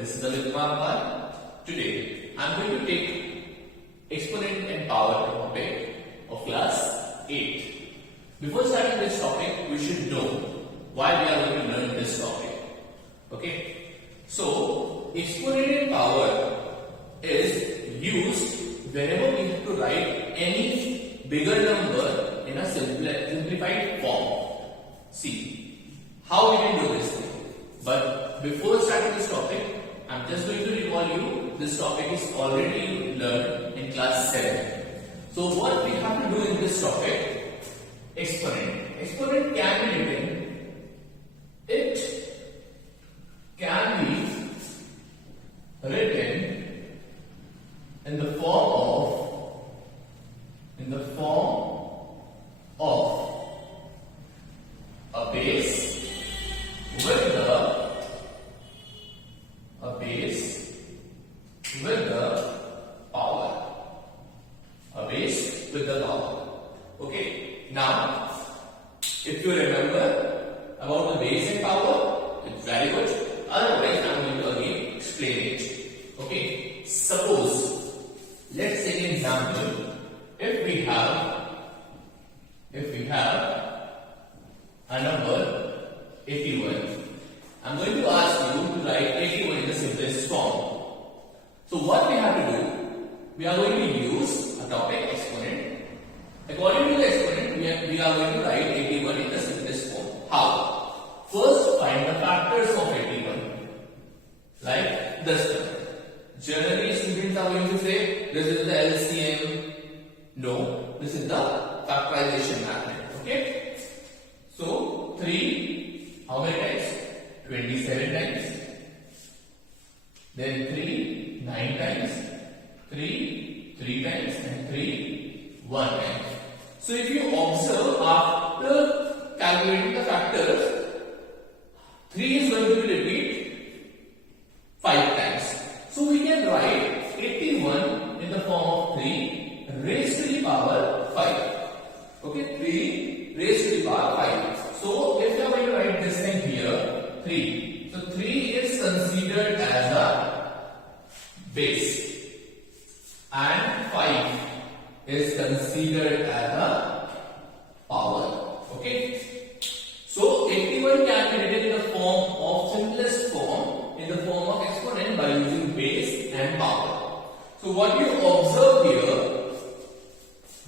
This is the part. Today I am going to take exponent and power topic of class 8. Before starting this topic, we should know why we are going to learn this topic. Okay, so exponent and power is used whenever we have to write any bigger number in a simplified form. See how we can do this thing. But before starting this topic, I am just going to recall you this topic is already learned in class 7. So what we have to do in this topic, exponent. Exponent can be written, it can be written in the form of a base with the power. A base with the power. Okay. Now, if you remember about the base and power, it's very good. Otherwise, I am going to again explain it. Okay. Suppose, let's take an example. If we have a number 81, I'm going to ask you to write 81 in the simplest form. So what we have to do, we are going to use a topic exponent. According to the exponent, we are going to write 81 in the simplest form. How? First, find the factors of 81. Like this one. Generally, students are going to say, this is the LCM. No, this is the factorization method. Okay? So, 3, how many times? 27 times. Then 3, 9 times. 3, 3 times. And 3, 1 time. So, if you observe after calculating the factors, 3 is going to be repeat 5 times. So, we can write 81 in the form of 3 raised to the power 5. Okay, 3 raised to the power 5. So, if you are going to write this thing here, 3. So, 3 is considered as a base and 5 is considered as a power. Okay. So, 81 can be written in the form of simplest form in the form of exponent by using base and power. So, what you observe here,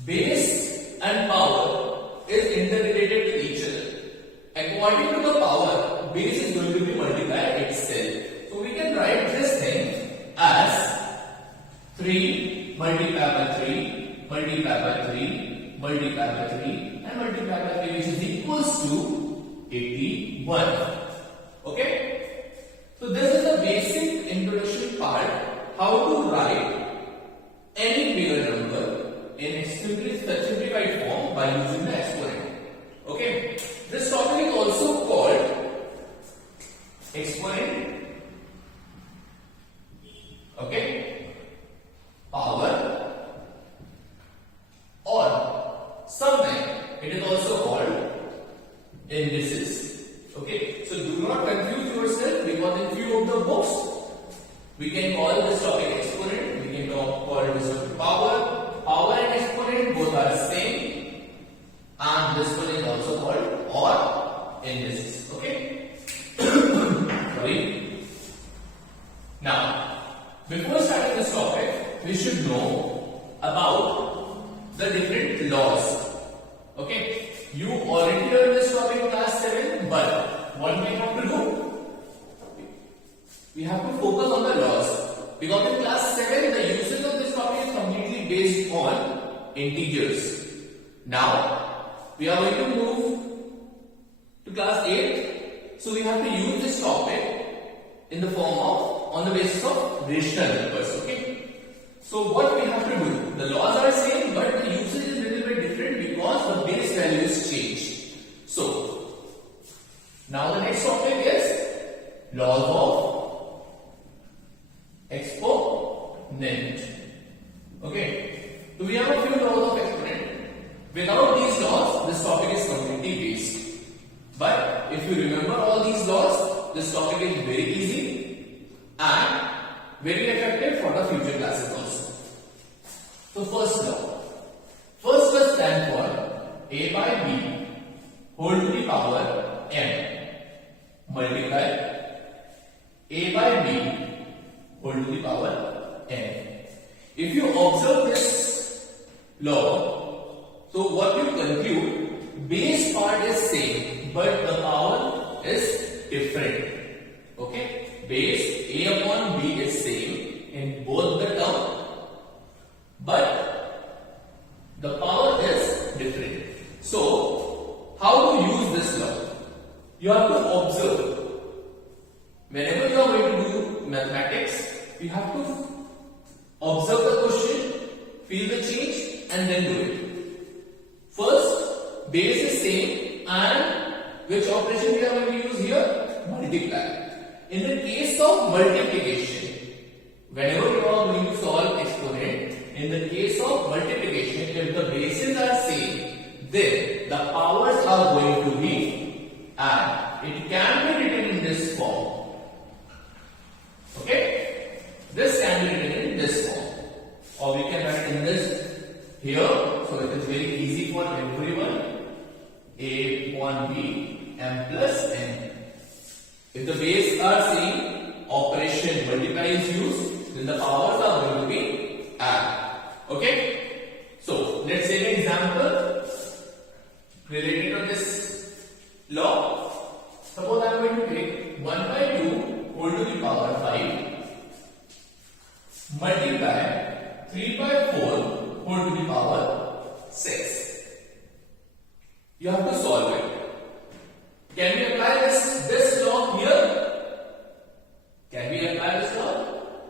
base and power is interrelated with each other. According to the power, base is going to be multiplied itself. So, we can write this thing as 3 multiplied by 3 multiplied by 3 multiplied by 3 and multiplied by 3, which is equals to 81. Okay? So, this is the basic introduction part, how to write any bigger number in a simplified form by using the exponent. Okay? This topic is also called exponent, okay, power, or sometimes it is also called indices. Okay, so do not confuse yourself, because in few of the books we can call this topic exponent, we can call this topic power. Power and exponent both are same, and this one is also called or indices. Okay. Sorry. Now, before starting this topic, we should know about the different laws. Okay. You already learned this topic in class 7, but what we have to do? We have to focus on the laws. Because in class 7, the usage of this topic is completely based on integers. Now, we are going to move to class 8. So, we have to use this topic in the form of, on the basis of rational numbers. Okay. So, what we have to do? The laws are same, but the usage is a little bit different because the base value is changed. So, now the next topic is laws of exponent. Okay. So, we have a few laws of exponent. Without these laws, this topic is completely based. But if you remember all these laws, this topic is very easy and very effective for the future classes also. So first law. First will stand for a by b whole to the power m multiply a by b whole to the power n. If you observe this law, so what you conclude, base part is same but the power is different. Okay, base a upon b is same in both the term but the power is different. So how to use this law? You have to observe. Whenever you are going to do mathematics, you have to observe the question, feel the change and then do it. First, base is same and which operation we are going to use here? Multiply. In the case of multiplication, whenever you are going to solve exponent, in the case of multiplication, if the bases are same, then the powers are going to be add. It can be written in this form. Okay? This can be written in this form. Or we can write in this here. So it is very easy for everyone. A upon b m plus n. If the base are same, operation multiply is used, then the powers are going to be add. Okay? So let's take an example related to this law. Suppose I am going to take 1 by 2 whole to the power 5 multiply 3 by 4 whole to the power 6. You have to solve it. Can we apply this law here? Can we apply this law?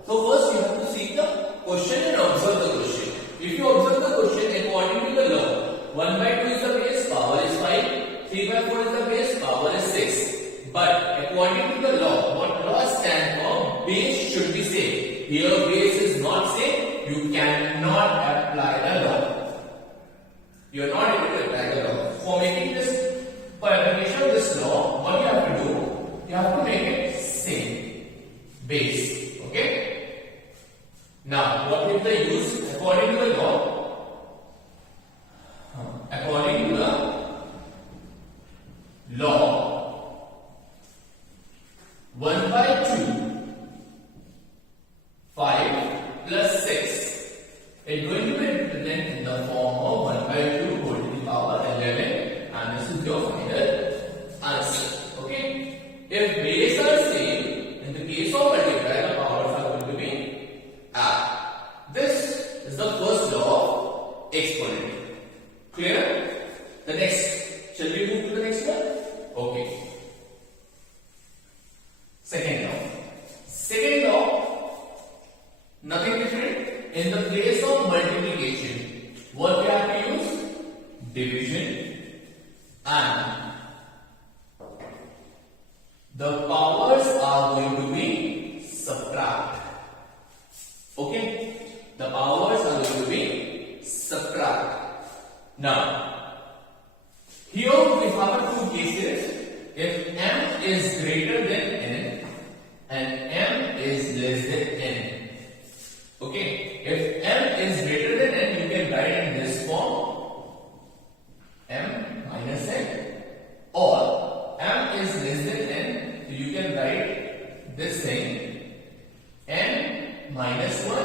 So first you have to see the question and observe the question. If you observe the question according to the law, 1 by 2 is the base, power is 5, 3 by 4 is the base, power is 6. But according to the law, what law stands for? Base should be same. Here base is not same, you cannot apply the law. You are not able to apply the law. For making this, for application of this law, what you have to do? You have to make it same. Base. Okay? Now, what is the use according to the law? According to the law, 1 by 2, 5 plus 6 is going to be written in the form of 1 by 2 whole to the power 11 and this is your final answer. Okay? If base are same, in the case of multiply, the powers are going to be add. This is the first law of exponent. Clear? The next, shall we move to the next one? Okay. Second law. Second law, nothing different. In the place of multiplication, what we have to use? Division and the powers are going to be subtract. Okay? The powers are going to be subtract. Now, here we have two cases. If m is greater than n and m is less than n. Okay? If m is greater than n, you can write in this form m minus n, or m is less than n, so you can write this thing n minus 1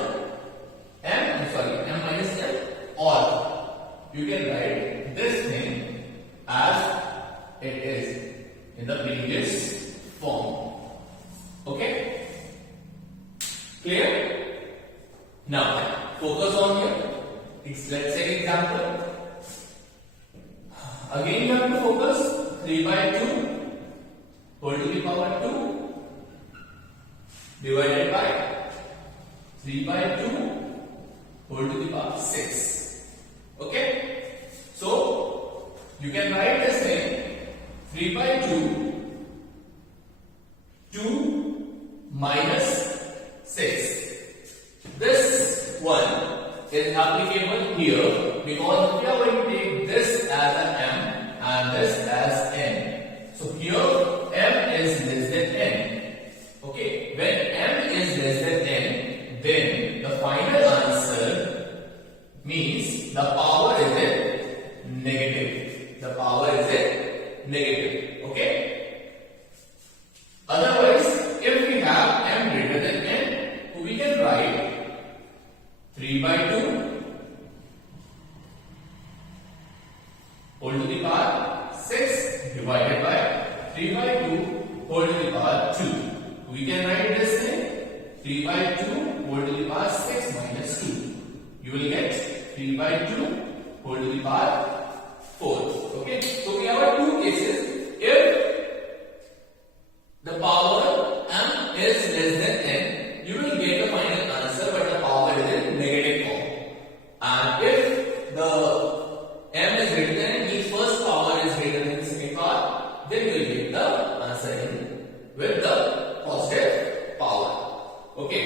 m minus n, or you can write this thing as it is in the previous form. Okay? Clear? Now, focus on here. Let's take example. Again you have to focus 3 by 2 whole to the power 2 divided by 3 by 2 whole to the power 6. Okay? So, you can write this thing 3 by 2 minus 6. This one is applicable here because we are going to take this as an m and this as n. So here m is less than n. Okay, when m is less than n, 3 by 2 whole to the power 6 minus 2. You will get 3 by 2 whole to the power 4. Okay, so we have two cases. If the power m is less than n, you will get the final answer, but the power is in negative form. And if the m is greater than n, each first power is greater than the second power, then you will get the answer in with the positive power. Okay,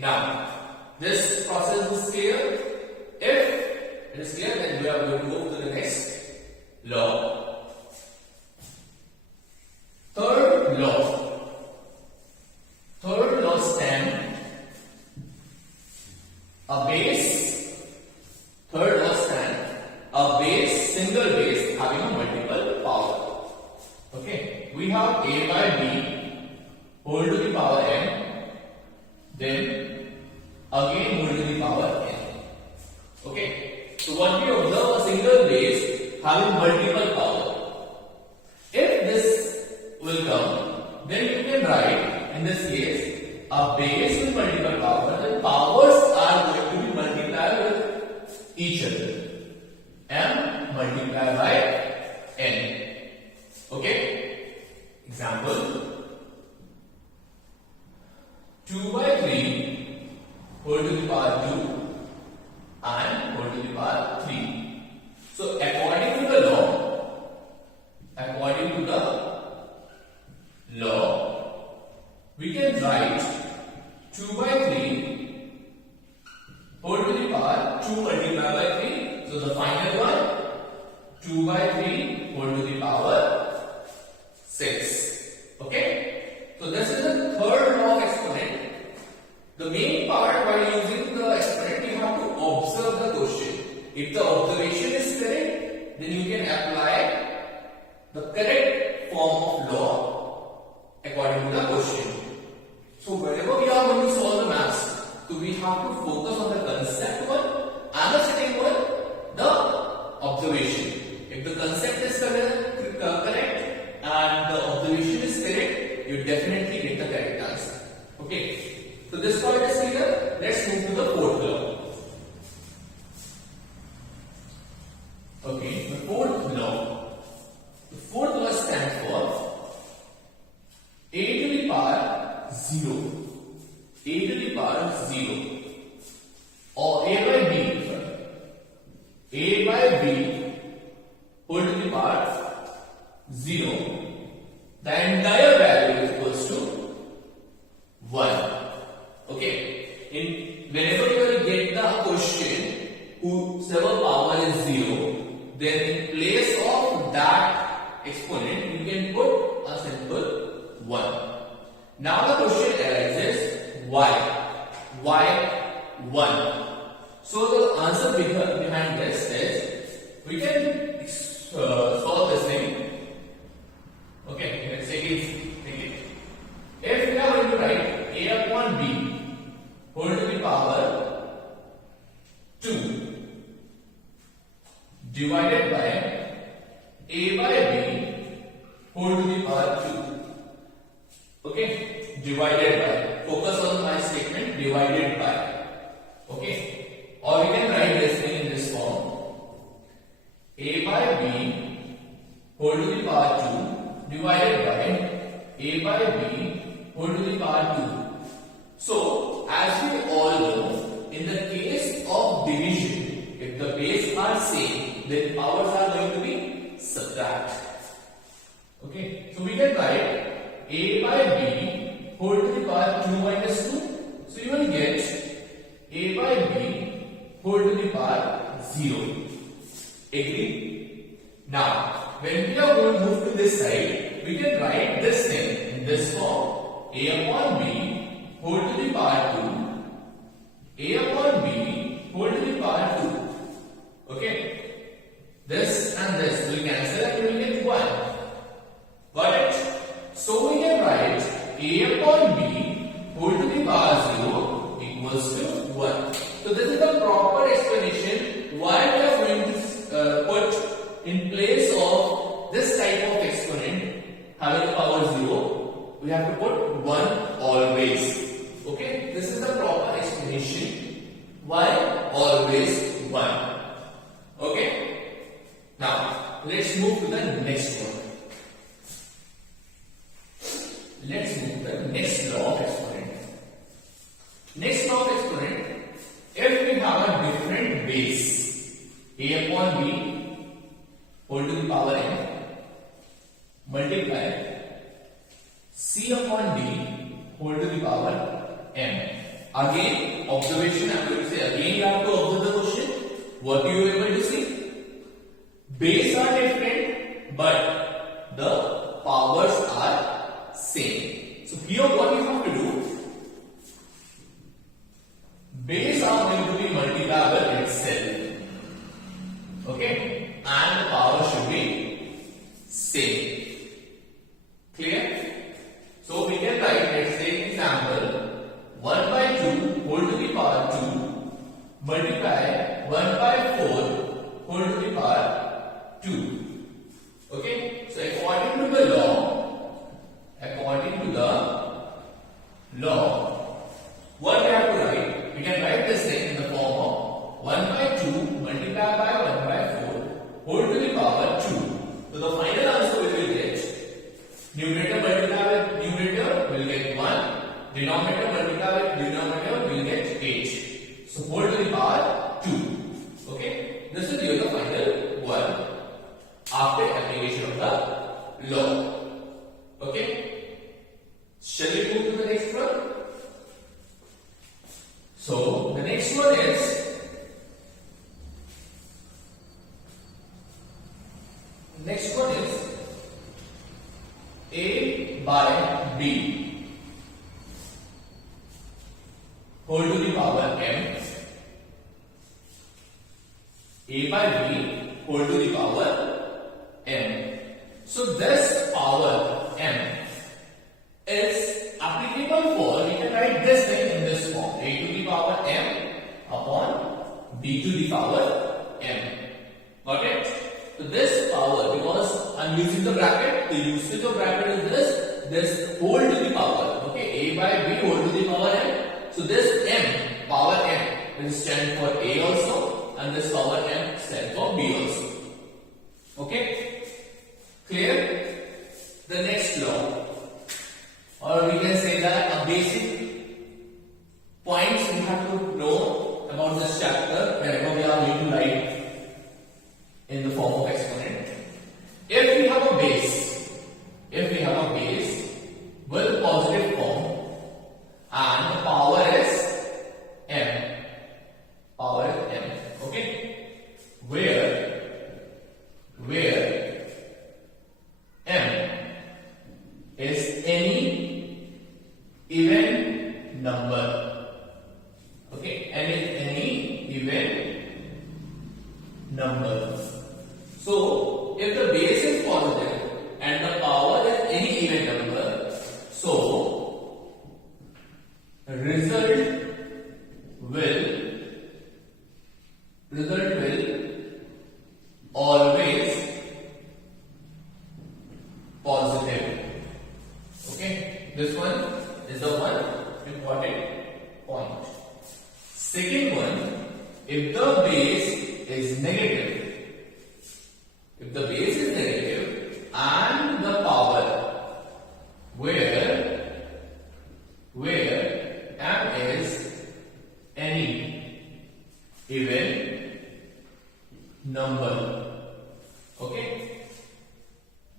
now this process is clear. If it is clear, then we are going to move to the next law. Third law stands a base. Third law stands a base, single base having a multiple power. Okay, we have a by b whole to the power n, then again whole to the power n. Okay, so what we observe, a single base having multiple power. If this will come, then you can write in this case a base with multiple power. The powers are going to be multiplied with each other. M multiplied by n. Okay, example 2 by 3 whole to the power 2 and whole to the power 3. So according to the law, we can write 2 by 3 whole to the power 2 multiplied by 3. So the final one, 2 by 3 whole to the power 6. Okay, so this is the third law of exponent. The main part, while using the exponent, you have to observe the question. If the observation is correct, then you can apply the correct form of law according to the question. So whenever we are going to solve the maths, so we have to focus on the concept one, and the second one, the observation. If the concept is correct and the observation is correct, you definitely get the correct answer. Okay, so this part is clear. Let's move to the fourth law. Okay, the fourth law. The fourth law stands for a to the power 0. A to the power 0. Or a by b. A by b whole to the power 0. The entire value is equals to 1. Okay. Whenever you will get the question whose power is 0, then in place of that exponent you can put a simple 1. Now the question arises, why 1? So the answer behind this is, we can solve this thing. Okay, let's take it. If we are going to write a upon b whole to the power 2 divided by a by b whole to the power 2. Okay, divided by. Focus on my statement, divided by. Okay, or we can write this thing in this form: a by b whole to the power 2 divided by a by b whole to the power 2. So, as we all know, in the case of division, if the base are same, then powers are going to be subtract. Okay, so we can write a by b whole to the power 2 minus 2. So you will get a by b whole to the power 0. Agree? Now, when we are going to move to this side, we can write this thing in this form: a upon b whole to the power 2, a upon b whole to the power 2. Okay, this and this will cancel and you will get 1. Got it? So we can write a upon b whole to the power 0 equals to 1. So this is the proper explanation why we are going to put in place of this type of exponent having the power 0, we have to put 1 always. Okay, this m. Again, observation, I'm going to say again you have to observe the question. What you are able to see? Base are different, but the powers are same. So here what you have to do, base are going to be multiplicable itself, okay, and the power should be same. Clear? So we can write, let's take example, 1 by 2 whole to the power 2 multiply 1 by 4 whole to the power 2. Okay, so according to the law, what we have to write? We can write this thing in the form of 1 by 2 multiplied by 1 by 4 whole to the power 2. So the final answer we will get, numerator multiplied with numerator will get 1, denominator multiplied with denominator will get 8. So whole to the power 2. Okay, this is the final one after application of the law. Okay, shall we move to the next one? So the next one is A by B whole to the power m. A by B whole to the power m. So this power m is applicable for, we can write this thing in this form, a to the power m upon b to the power m. Got it? So this power, because I'm using the bracket, the usage of bracket is this whole to the power, okay, a by b whole to the power m. So this m, power m, will stand for a also, and this power m stands for b also. Okay? Clear? The next law, or we can say that a basic points we have to know about this chapter whenever we are going to write in the form of exponent. If we have a base with positive form and the power is m, okay, where m is any even number, okay, any even number. So if the base is positive and the power is any even number, so result will always positive. Okay, this one is the one important point. Second one, if the base is negative, and the power where m is any even number, okay,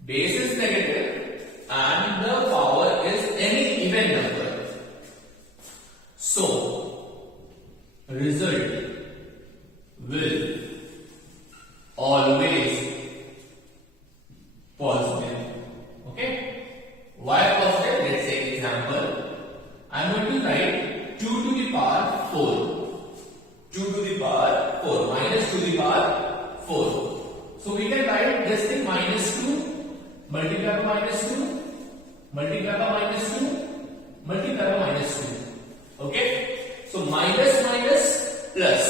base is negative and the power is any even number, so result will always positive. Okay, why positive? Let's take example. I'm going to write 2 to the power 4, 2 to the power 4 minus 2 to the power 4. So we can write this thing minus 2 multiplied by minus 2 multiplied by minus 2 multiplied by minus 2. Okay, so minus plus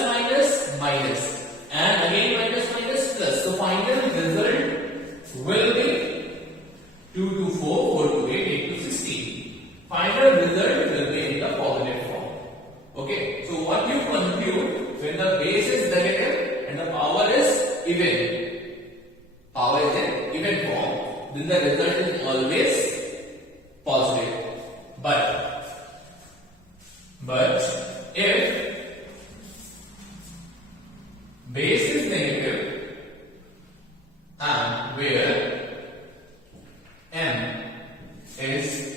minus minus and again minus plus. So final result will be 2 to 4, 4 to 8, 8 to 16. Final result will be in the positive form. Okay, so what you conclude, when the base is negative and the power is even form, then the result is always positive. But if base is negative and where m is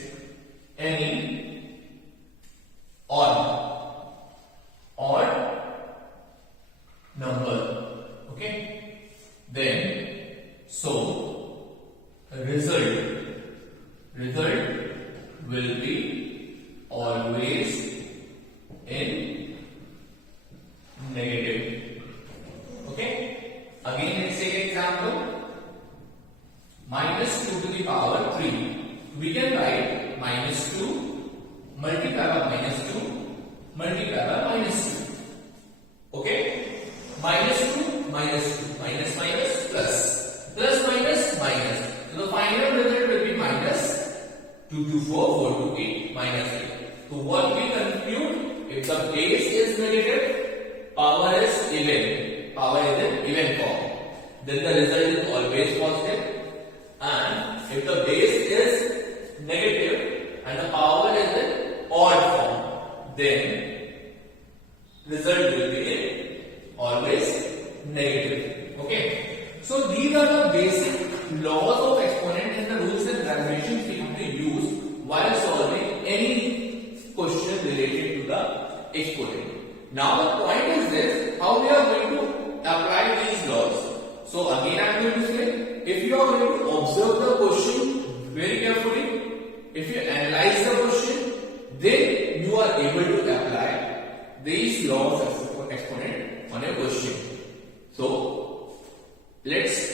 any be always in negative. Okay. Again, let's take an example. Minus 2 to the power 3. We can write minus 2 multiplied by minus 2 multiplied by minus 2. Okay. Minus 2 minus 2 minus minus plus. Plus minus minus. So the final result will be minus 2 to 4, 4 to 8, minus 8. So what we conclude, if the base is negative, power is even. Power is in even form. Then the result is always positive. And if the base is negative and the power is in odd form, then result will be in always negative. Okay. So these are the basic laws of exponent and the rules and regulations we have to use while solving any question related to the exponent. Now the point is this, how we are going to apply these laws. So again I am going to say, if you are going to observe the question very carefully, if you analyze the question, then you are able to apply these laws of exponent on a question. So let's